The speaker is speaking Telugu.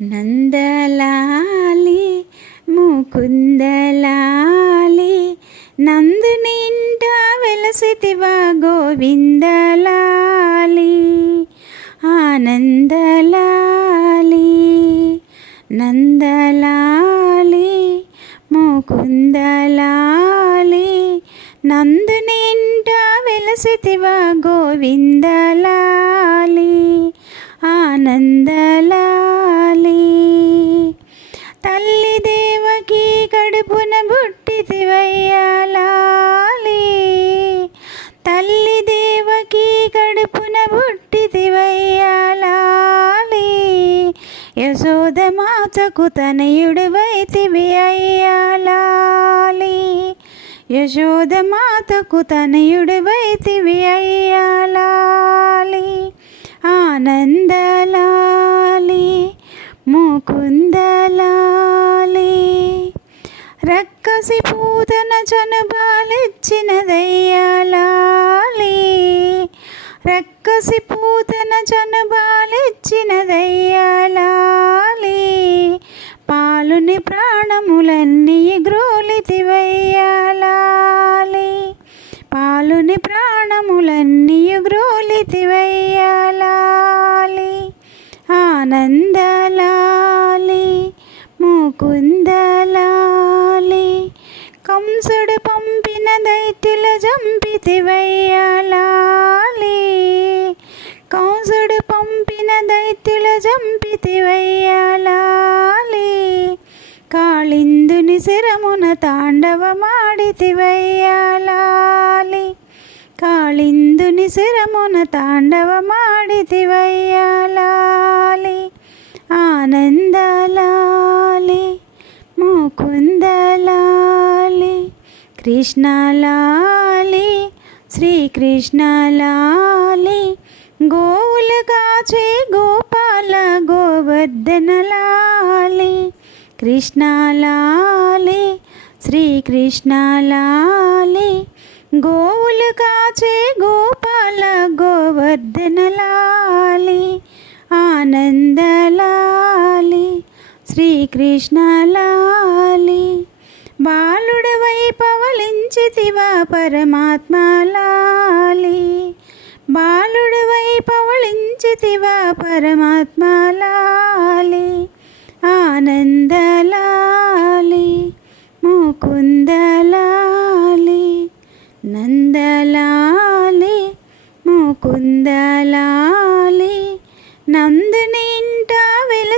నందలాలి ముకుందలాలి నందునింట వెలసితివా గోవిందలాలి ఆనందలాలి నందలాలి ముకుందలాలి నందునింట వెలసితివా గోవిందలాలి ఆనందలాలి తల్లి దేవకి కడుపున బుట్టితివయ్యా లాలి తల్లి దేవకి కడుపున బుట్టితివయ్యా లాలి యశోద మాతకు తనయుడివైతివి అయ్యా లాలి యశోద మాతకు తనయుడివైతివి అయ్యా లాలి ఆనందలాలి ముకుందలాలి రక్కసి పూతన చనుబాలిచ్చినదయ్యా లాలి రక్కసి పూతన చనుబాలిచ్చినదయ్యా లాలి పాలుని ప్రాణములన్నీ గ్రోలితివయ్యా లాలి పాలుని ప్రాణములన్నీ గ్రోలితివయ్యా లాలి ఆనందలాలి ముకుందలాలి కంసుడు పంపిన దైత్యుల చంపితివయ్యా లాలి కంసుడు పంపిన దైత్యుల చంపితివయ్యా లాలి కాళిందుని శిరమున తాండవమాడితివయ్యా లాలి కాళిందుని శిరమున తాండవమాడితివయ్యా లాలి ఆనందలాలి ముకుందలాలి కృష్ణలాలి శ్రీకృష్ణలాలి గోవులు కాచే గోపాల గోవర్ధనలాలి కృష్ణలాలి శ్రీకృష్ణలాలి గోవులు కాచే గోపాల గోవర్ధనలాలి ఆనందలాలి శ్రీకృష్ణలాలి బాలుడవై పవళించితివా పరమాత్మలాలి బాలుడవై పవళించితివా పరమాత్మలాలి